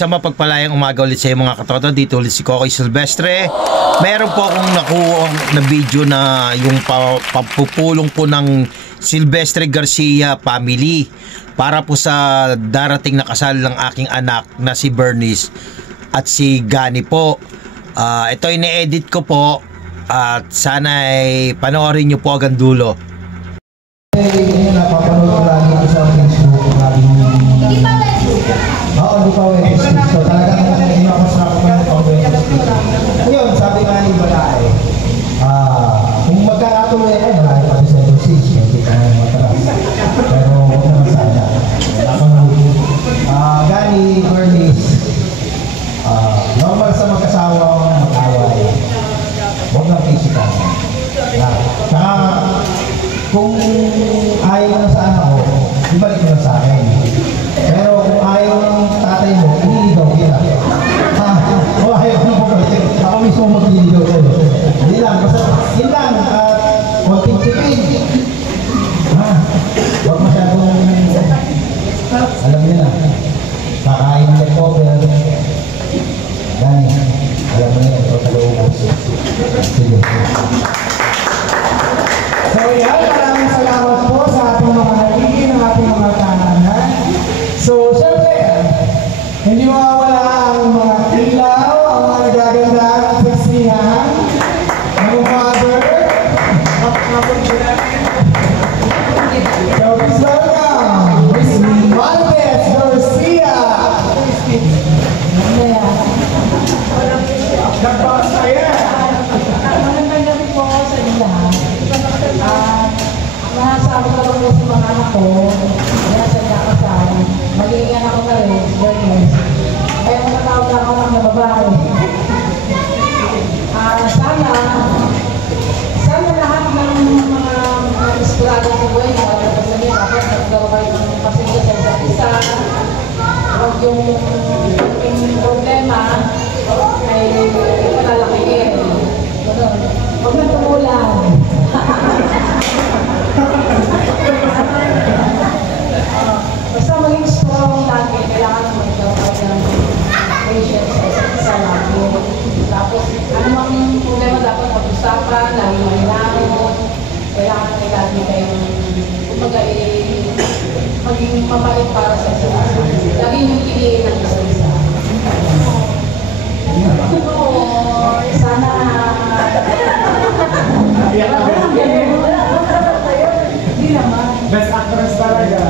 Isang mapagpalayang umaga ulit sa iyo mga katoto. Dito ulit si Kokoy Silvestre. Meron po akong nakuha na video na yung pagpupulong po ng Silvestre Garcia family para po sa darating na kasal ng aking anak na si Bernice at si Gani po. Ito ine-edit ko po at sana ay panoorin nyo po hanggang dulo. Napapanood ko lagi ko sa Facebook. Hindi pa Wednesday. So talagang ako sa Wednesday. Ngayon, sabi nga ni Balay, kung magkakatuloy ay marami pa sa dosis, hindi ka na mataras. Pero huwag naman sana. Gani, Bernice, normal sa mag-asawa mag-away. Huwag lang physical. Saka, kung ayaw na sa anak ko, ibalik mo na sa akin. Pero kung ayaw ng tatay mo, iniligaw kita. O ayaw mo balik. Ako mismo magliligaw ko. Hindi lang, basta yun lang, konting tipid. Huwag masyadong, alam niyo na, kakain ng leftover. Gani, alam mo na yun, ito talaubos. Sige. So yan, maraming salamat po sa ating mga nagiging, ng ating mga kananan. So syempre, hindi mawawala ang mga ilaw, ang mga nagaganda ng seksihan, ng father. So please welcome, Miss Valdez Garcia. Nagpapasaya. Magandang gabi po sa inyo lahat. Nasabi ko lang po sa mga anak ko, nasa kakasal, magiging anak ko na rin, Bernice. Kaya matawag ako ng babae. Sana lahat ng mga esplado sa buhay na dapat sa niya, dapat nagkaroon ng pasensya sa isa't isa. Huwag yung problema ay palalakihin. Huwag na tumulan. Basta maging strong lagi, kailangan naman magkaroon ng patience sa lagi. Tapos, anumang problema dapat pag-usapan, lagi mahinahon, kailangan ay lagi kayong maging mabait para sa isa. Lagi yung piliin ng isa-isa. Sana hindi naman. Best actress talaga.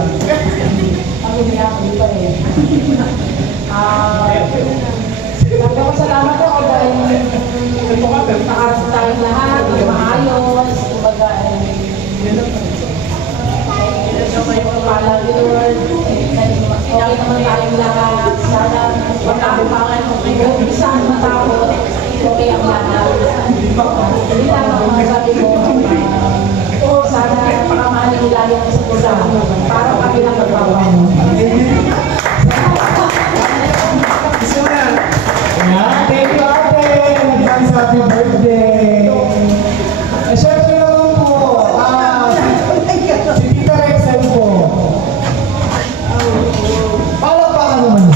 Ang umiyak, hindi pa rin. Nagpapasalamat ako dahil nakaras tayong lahat, maayos, kumbaga okay naman tayong lahat. Sana pagkakumangan mo kayo, isang matapos, okay ang lahat. Hindi lang ang masabi ko. Sana pakamahalin nila yung isa para kami lang magpawan. Thank you, ate. Advance happy birthday. Siyempre naman po, si Tita Rexel po. Palakpakan naman.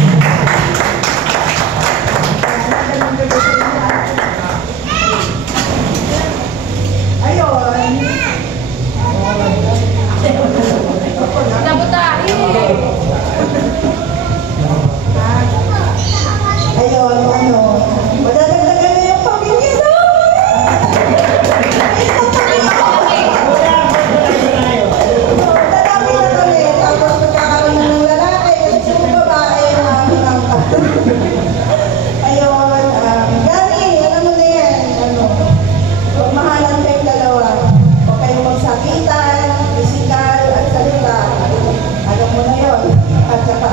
Ayun. Nabutahin. Ayun, madadagdagan na yung pamilya dadami na kami, tapos magkakaroon ng lalaki, kasi yung babae ayun, Gani, alam mo na yan, pagmahalan kayong dalawa, huwag kayong magsakitan, physical at salita, alam mo na yun, at saka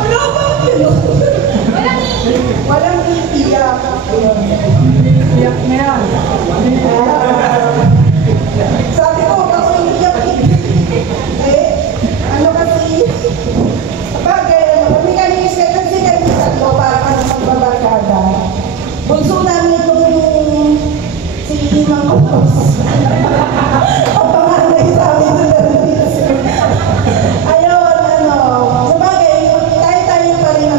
ano ba yun? Walang iiyak. Iyak na yan. Sabi ko, ako iiyak ano kasi, bagay, kami kasi tatlo para kami magbabarkada. Bunso namin itong si Imang Kutos. Ang pangalay sa amin doon. Ayun, sa bagay, tayo pa rin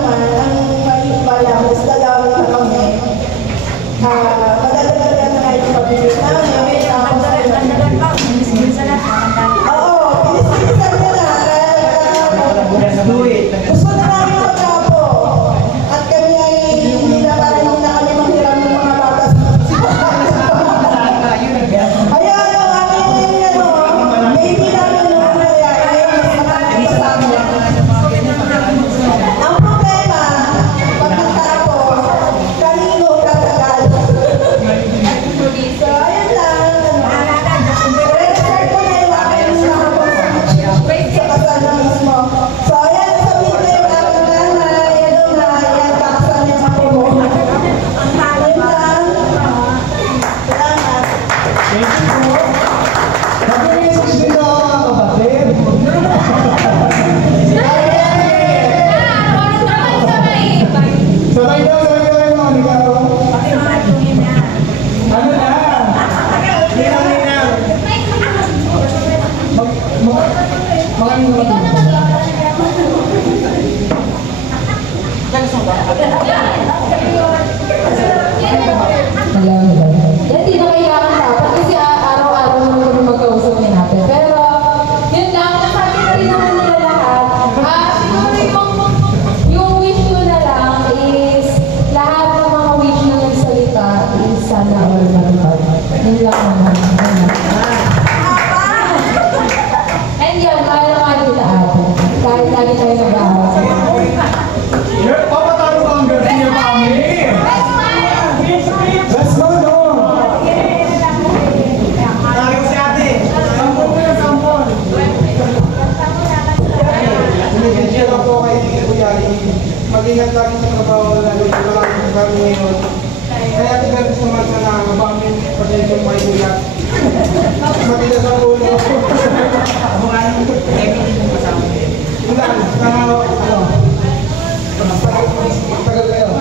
mag-ingat lagi sa trabaho lalo na kami ngayon. Kaya tigagas naman sa nakabamin pasensya may ulat. Matigas ang ulo. Mga everything mo kasama. Ulan, tagal kayo.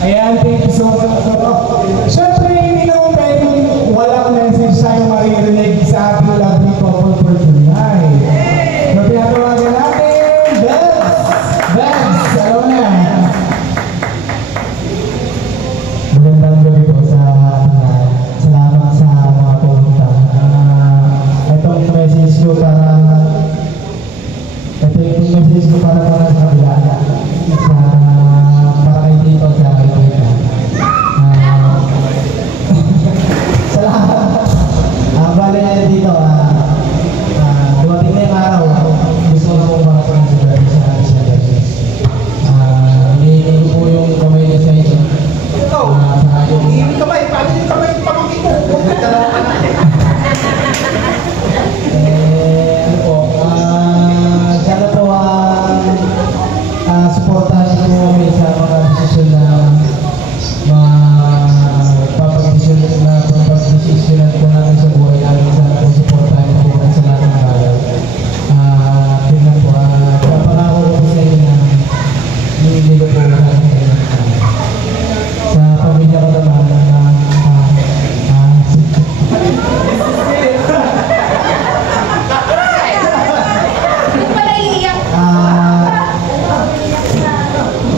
Ayan, thank you so much. Siyempre, hindi naman pwedeng walang message tayong maririnig sa ating lovely couple for tonight. So, pinatawagan natin, Bebs! Bebs, alam na. Magandang gabi po sa salamat sa mga pumunta. Itong message ko para sa kabila. Para kay Tito sa akin. Salamat. Bali na dito. Dumating na yung araw. Gusto ko na makasama si Bernie sa Bernie. Hinihingi po yung kamay niya sa inyo. Hindi kamay, paano yung kamay pamangkin mo? Ano po, sana po supportahan niyo po kami sa mga desisyon na papag-desisyonan po namin sa buhay namin. Sana po supportahan niyo po sa lahat ng bagay. Tingnan po, pangako ko po sa inyo na hindi ko po sa pamilya ko naman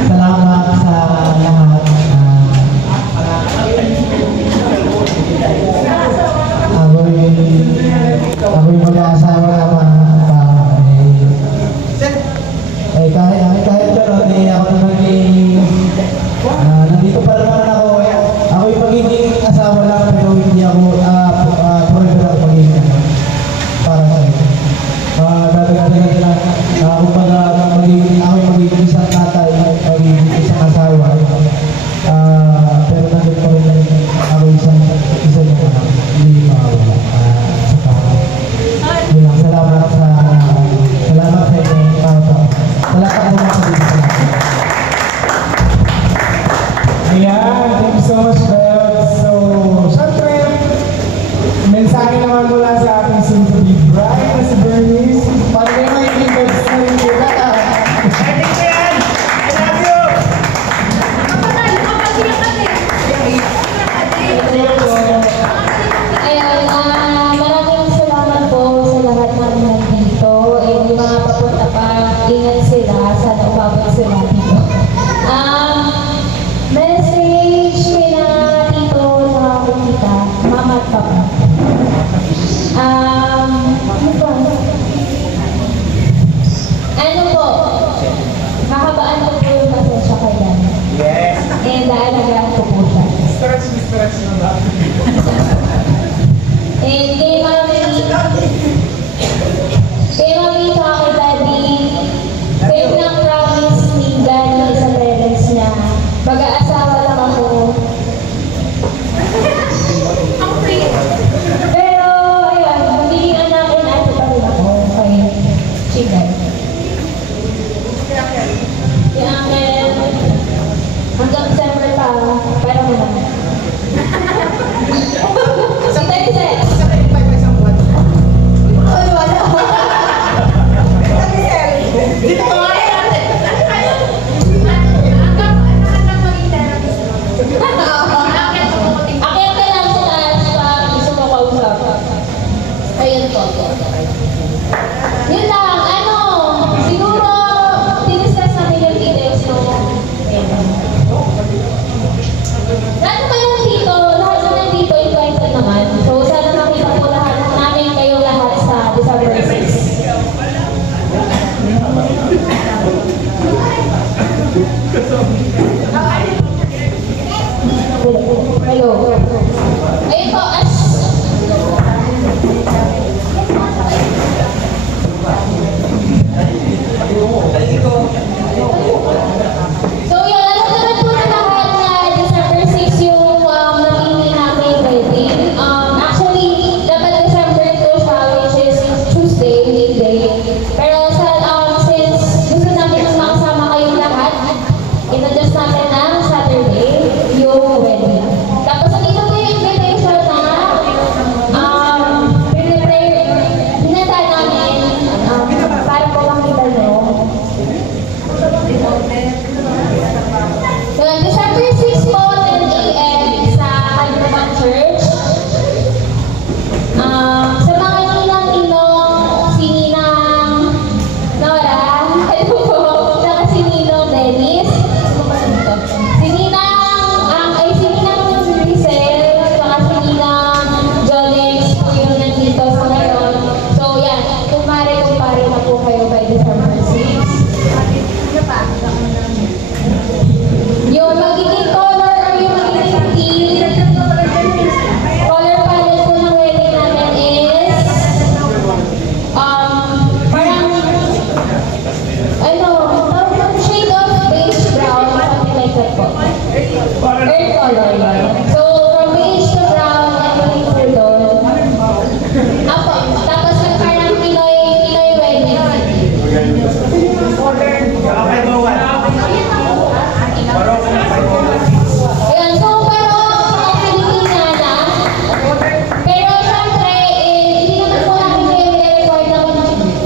salamat sa lahat. Ako'y mag-aasawa naman kahit gano'n ako naman nandito pa naman ako. Ako'y magiging asawa lang pero hindi ako forever ako magiging para sa ito. Dadagdagan lang ako'y magiging isang tatay, magiging isang asawa. Pero nandun pa rin ako isa yung anak, hindi makawala sa tao. Yun lang, salamat sa inyo. Salamat mo sa dito. Ayan, thank you so much, Bel. So, syempre, mensahe naman mula sa ating Ayun po. Yun lang, siguro, diniscuss namin yung details nung lahat naman yung dito, lahat naman dito invited naman. So, sana makita po lahat namin kayong lahat sa December 6. Hello. Ayun po, so yun, alam naman po na lahat na December 6 yung napili namin wedding. Actually, dapat December 2 siya, which is Tuesday, weekday. Pero since gusto namin makasama kayong lahat, in-adjust natin ng Saturday yung wedding. Tapos nandito po yung invitation na hinanda namin para po makita nyo. So, December 6 po, 10 a.m. sa Kalibang Church. Sa mga ninang-ninong, si Ninang Nora, hello po, saka si Ninong Dennis, si Ninang Rizel, saka si Ninang Jonex po yung nandito sa ngayon. So, yan, kumare na po kayo by December 6. Yung magiging color or yung magiging theme, color palette po ng wedding natin is parang shade of beige brown, something like that po. Earth color yun. So, from beige to brown, and po doon. Apo, tapos yung parang Pinoy wedding. Ayan, so pero mga Filipinana, pero syempre, hindi naman po namin kayo i-record ng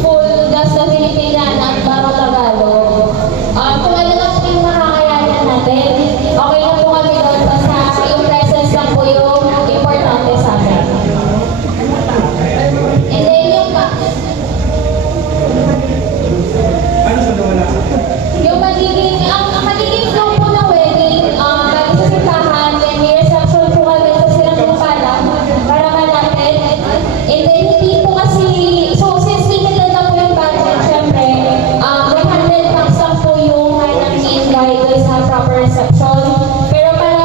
full gas na Filipinana at parang Tagalog. Kung ano lang po yung makakayanan natin, okay na po kami doon, basta yung presence lang po yung importante sa amin. And then yung magiging flow po ng wedding, bali sa simbahan, then may reception po kami sa silang pala para malapit. And then hindi po kasi, so since limited na po yung budget, syempre, 100 bucks lang po yung hanang i-invite sa proper reception. Pero para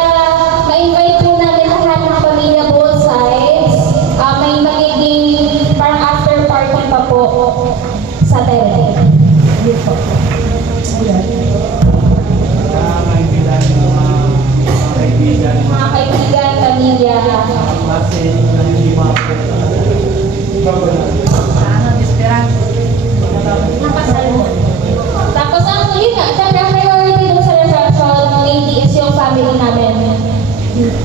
ma-invite po namin lahat ng pamilya both sides, may magiging parang after party pa po sa terrace. Yun po. Mga kaibigan, pamilya. Nakasal mo. Tapos yun nga, syempre ang priority dun sa reception, mainly is yung family namin.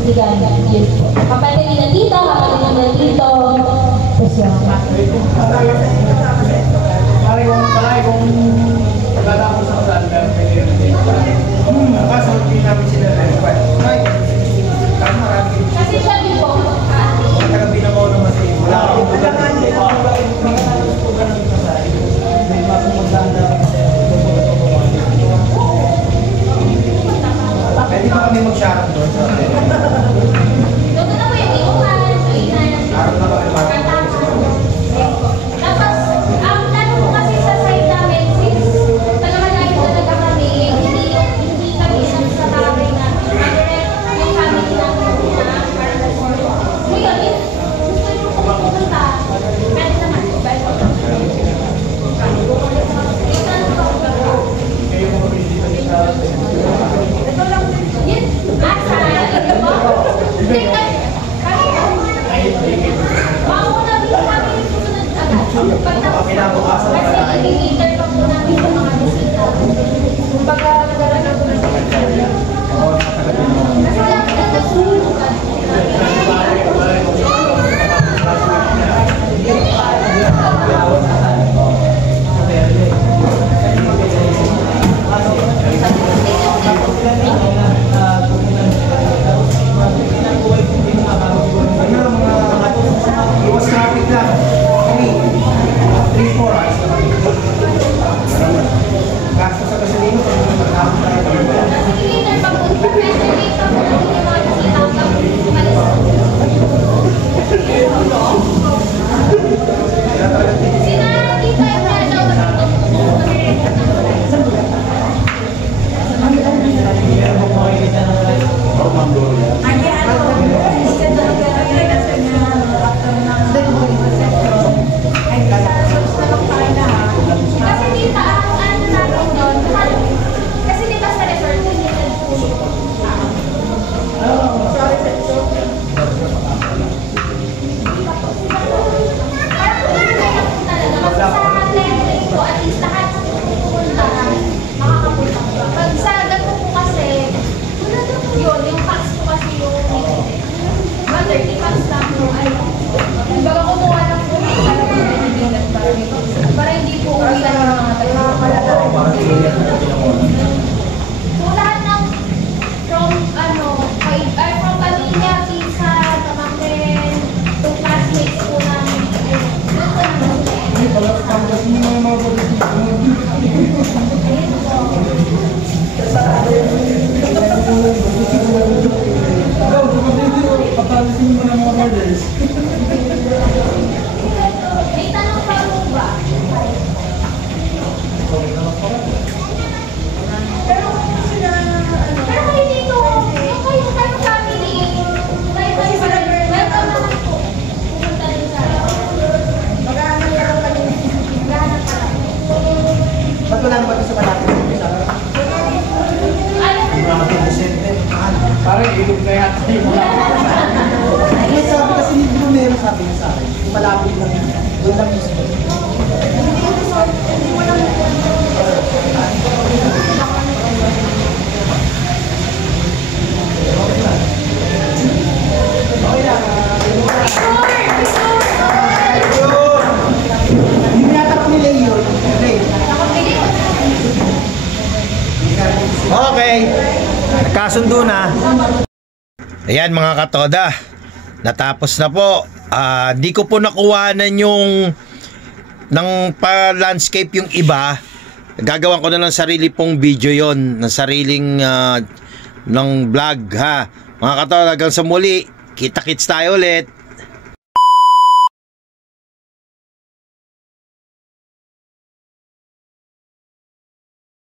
Bigan, yun po. Kapatid nila dito, kapatid nila dito. Tapos yun. Kung pagkatapos sa kasal, kaso hindi namin sila required. Kasi marami. Kasi siya din po. Nagkagabi na ko naman sa iyo. Wala akong pwede ba kami mag-share doon? Doon na po yung iuman. Araw na ba kayo? Tapos, ang plano po kasi sa side namin, since taga-malayo talaga kami, hindi kami sa bagay na Nakaligod na yata yung mga. Sabi kasi ni Brunero, sabi niya sa akin, malapit lang yun. Doon lang yung spot. Yung yata ko nila yun. Okay. Nagkasundo na. Ayan mga katoda. Natapos na po. Di ko po nakuhanan yung ng pa-landscape yung iba. Gagawan ko na ng sarili pong video yon, ng sariling ng vlog ha. Mga katoda, hanggang sa muli. Kita-kits tayo ulit.